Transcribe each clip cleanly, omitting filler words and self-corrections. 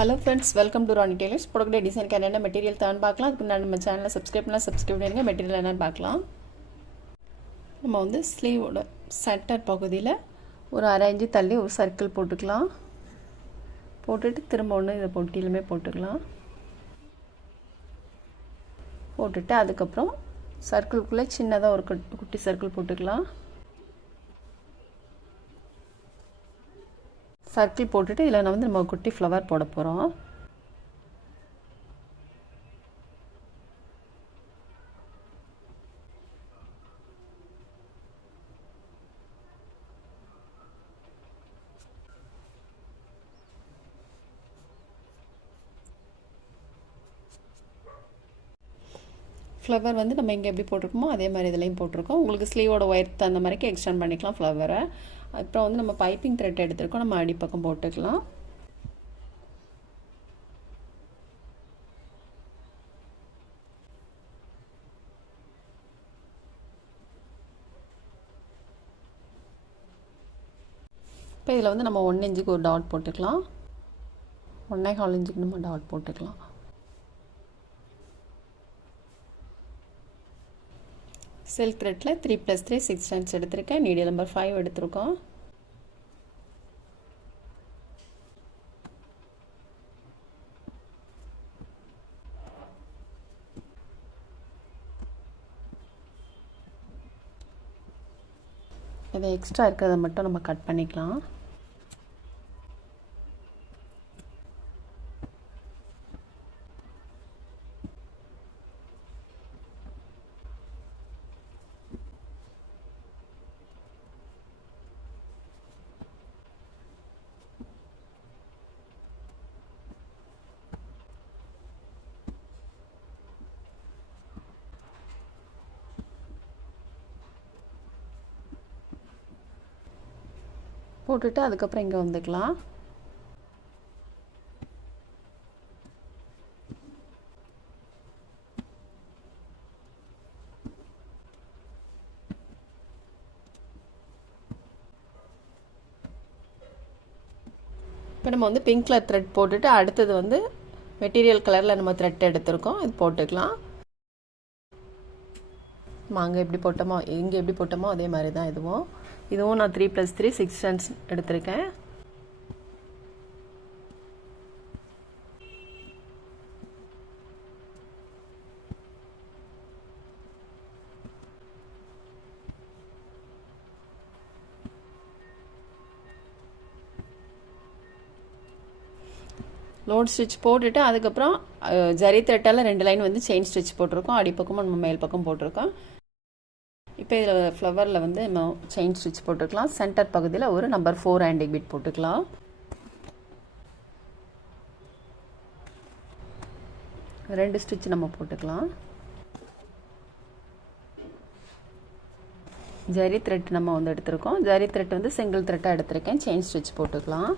Hello friends, welcome to Ronnie Tailors. Product design can என்ன மெட்டீரியல் தான் பார்க்கலாம். அதுக்கு முன்னாடி நம்ம சேனலை சப்ஸ்கிரைப் பண்ணுங்க. மெட்டீரியல் என்னன்னு பார்க்கலாம். நம்ம வந்து ஸ்லீவோட சென்டர் பகுதியில் ஒரு அரை இன்ச்சு தள்ளி ஒரு சர்க்கிள் போட்டுக்கலாம். போட்டுட்டு திரும்ப ஒன்று இதை பொட்டிலுமே போட்டுக்கலாம். போட்டுட்டு அதுக்கப்புறம் சர்க்கிள்குள்ளே சின்னதாக ஒரு குட்டி சர்க்கிள் போட்டுக்கலாம். சர்க்கிள் போட்டுட்டு இதில் வந்து நம்ம குட்டி ஃப்ளவர் போட போகிறோம். ஃப்ளவர் வந்து நம்ம இங்கே எப்படி போட்டிருக்கோமோ அதே மாதிரி இதுலேயும் போட்டிருக்கோம். உங்களுக்கு ஸ்லீவோட ஒயர் தகுந்த மாதிரிக்கு எக்ஸ்டெண்ட் பண்ணிக்கலாம் ஃப்ளவரை. அப்புறம் வந்து நம்ம பைப்பிங் த்ரெட் எடுத்துருக்கோம், நம்ம அடிப்பக்கம் போட்டுக்கலாம். இப்போ இதில் வந்து நம்ம 1 இன்ச்சுக்கு ஒரு டாட் போட்டுக்கலாம். 1.25 இன்ச்சுக்கு நம்ம டாட் போட்டுக்கலாம். சில்க் த்ரெட்டில் 3+3 6 ஸ்டாண்ட்ஸ் எடுத்திருக்கேன். நீடில் நம்பர் 5 எடுத்திருக்கோம். இதை எக்ஸ்ட்ரா இருக்கிறத மட்டும் நம்ம கட் பண்ணிக்கலாம். போட்டுட்டு அதுக்கப்புறம் இங்கே வந்துக்கலாம். இப்போ நம்ம வந்து பிங்க் கலர் த்ரெட் போட்டுட்டு அடுத்தது வந்து மெட்டீரியல் கலரில் நம்ம த்ரெட் எடுத்துருக்கோம், இது போட்டுக்கலாம். நம்ம அங்கே எப்படி போட்டோமோ இங்கே எப்படி போட்டோமோ அதே மாதிரி தான் இதுவும் நான் 3+3 6 ஸ்டாண்ட்ஸ் எடுத்திருக்கேன். லோட் ஸ்டிச் போட்டுட்டு அதுக்கப்புறம் ஜரி த்ரெட்டால் 2 லைன் வந்து செயின் ஸ்டிச் போட்டிருக்கோம். அடிப்பக்கமும் நம்ம மேல் பக்கம் போட்டிருக்கோம். இப்போ இதில் ஃப்ளவரில் வந்து நம்ம செயின் ஸ்டிச் போட்டுக்கலாம். சென்டர் பகுதியில் ஒரு நம்பர் 4 ஹேண்டிங் பீட் போட்டுக்கலாம். ரெண்டு ஸ்டிச் நம்ம போட்டுக்கலாம். ஜரி த்ரெட் நம்ம வந்து எடுத்திருக்கோம். ஜரி த்ரெட் வந்து சிங்கிள் த்ரெட்டாக எடுத்திருக்கேன். செயின் ஸ்டிச் போட்டுக்கலாம்.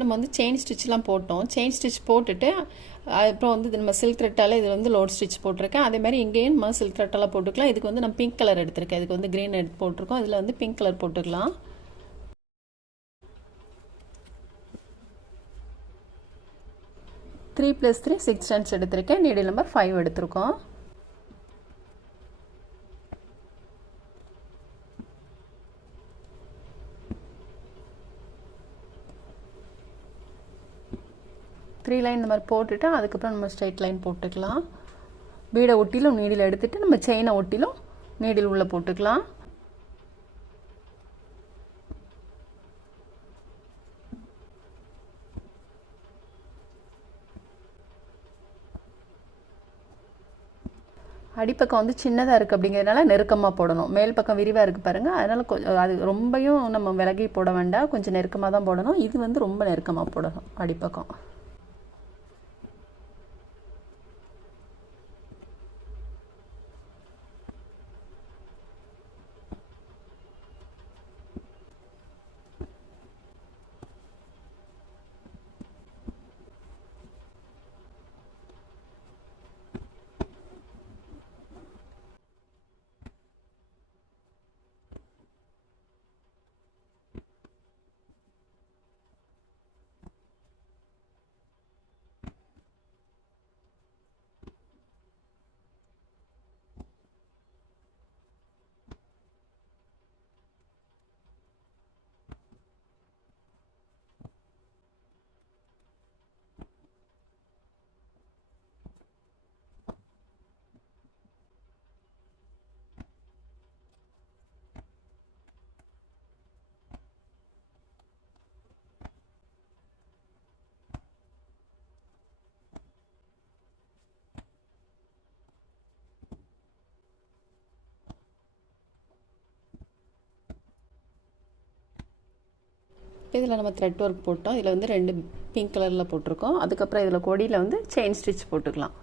நம்ம வந்து செயின் ஸ்டிச்லாம் போட்டோம். செயின் ஸ்டிச் போட்டுட்டு அப்புறம் வந்து இது நம்ம சில்க் த்ரெட்டால் இது வந்து லோட் ஸ்டிச் போட்டிருக்கேன். அதே மாதிரி இங்கேயும் நம்ம சில்க் த்ரெட்டால் போட்டுக்கலாம். இதுக்கு வந்து நம்ம பிங்க் கலர் எடுத்திருக்கேன். இதுக்கு வந்து க்ரீன் எடுத்து போட்டிருக்கோம். இதில் வந்து பிங்க் கலர் போட்டுக்கலாம். 3 + 3 6 ஸ்டான்ஸ் எடுத்திருக்கேன். நீடில் நம்பர் 5 எடுத்திருக்கோம். த்ரீ லைன் இந்த மாதிரி போட்டுட்டு அதுக்கப்புறம் நம்ம ஸ்ட்ரைட் லைன் போட்டுக்கலாம். பீடை ஒட்டிலும் நீடில் எடுத்துட்டு நம்ம செயினை ஒட்டிலும் நீடில் உள்ளே போட்டுக்கலாம். அடிப்பக்கம் வந்து சின்னதாக இருக்குது அப்படிங்கிறதுனால நெருக்கமாக போடணும். மேல் பக்கம் விரிவாக இருக்குது பாருங்கள், அதனால் கொஞ்சம் அது ரொம்பையும் நம்ம விலகி போட வேண்டாம், கொஞ்சம் நெருக்கமாக தான் போடணும். இது வந்து ரொம்ப நெருக்கமாக போடணும் அடிப்பக்கம். இதில் நம்ம த்ரெட் ஒர்க் போட்டோம். இதில் வந்து 2 பிங்க் கலரில் போட்டிருக்கோம். அதுக்கப்புறம் இதில் கொடியில் வந்து செயின் ஸ்டிச் போட்டுக்கலாம்.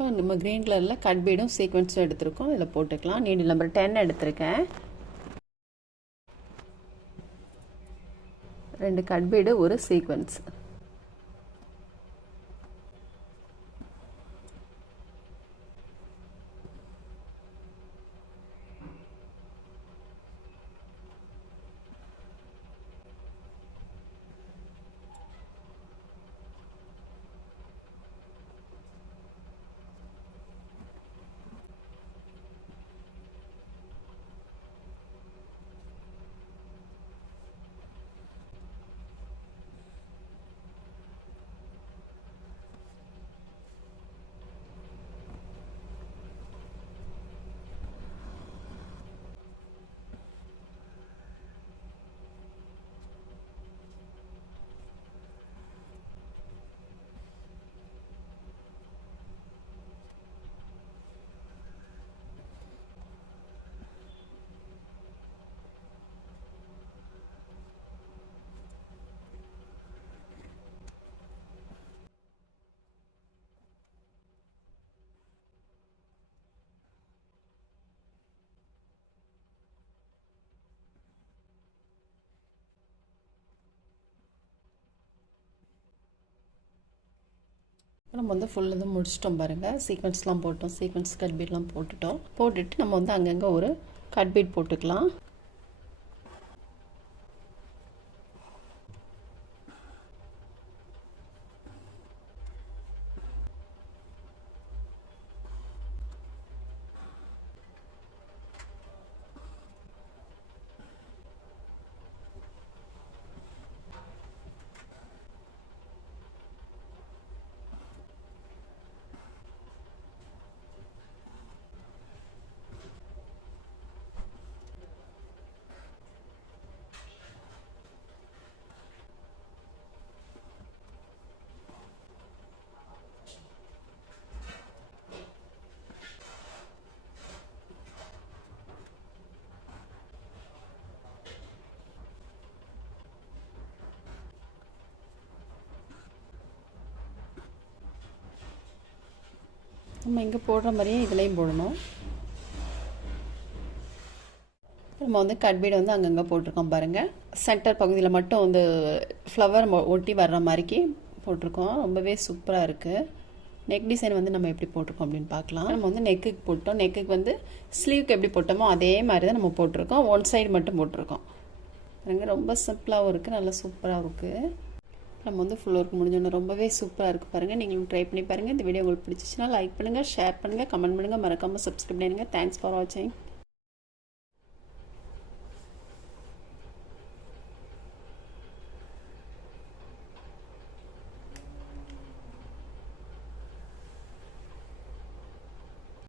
இப்போ நம்ம க்ரீன் கலரில் கட் பீடும் சீக்வன்ஸும் எடுத்திருக்கோம். இதில் போட்டுக்கலாம். நீடில் நம்பர் 10 எடுத்திருக்கேன். 2 கட் பீடு, ஒரு சீக்வன்ஸ். நம்ம வந்து ஃபுல் இது முடிச்சிட்டோம் பாருங்கள். சீக்வன்ஸ்லாம் போட்டோம், சீக்வன்ஸ் கட் பீட்லாம் போட்டுட்டு நம்ம வந்து அங்கங்கே ஒரு கட் பீட் போட்டுக்கலாம். நம்ம இங்கே போடுற மாதிரியே இதுலேயும் போடணும். நம்ம வந்து கட் பீட் வந்து அங்கங்கே போட்டிருக்கோம் பாருங்கள். சென்டர் பகுதியில் மட்டும் வந்து ஃப்ளவர் ஒட்டி வர்ற மாதிரிக்கு போட்டிருக்கோம். ரொம்பவே சூப்பராக இருக்குது. நெக் டிசைன் வந்து நம்ம எப்படி போட்டிருக்கோம் அப்படின்னு பார்க்கலாம். நம்ம வந்து நெக்குக்கு போட்டோம். நெக்குக்கு வந்து ஸ்லீவுக்கு எப்படி போட்டோமோ அதே மாதிரி தான் நம்ம போட்டிருக்கோம். ஒன் சைடு மட்டும் போட்டிருக்கோம். பாருங்கள், ரொம்ப சிம்பிளாகவும் இருக்குது, நல்லா சூப்பராகவும் இருக்குது. நம்ம வந்து ஃபுல் ஒர்க் முடிஞ்சோன்னு ரொம்பவே சூப்பராக இருக்குது பாருங்கள். நீங்களும் ட்ரை பண்ணி பாருங்கள். இந்த வீடியோ உங்களுக்கு பிடிச்சிச்சுன்னா லைக் பண்ணுங்கள், ஷேர் பண்ணுங்கள், கமெண்ட் பண்ணுங்கள், மறக்காமல் சப்ஸ்கிரைப் பண்ணுங்கள். தேங்க்ஸ் ஃபார் வாட்சிங்.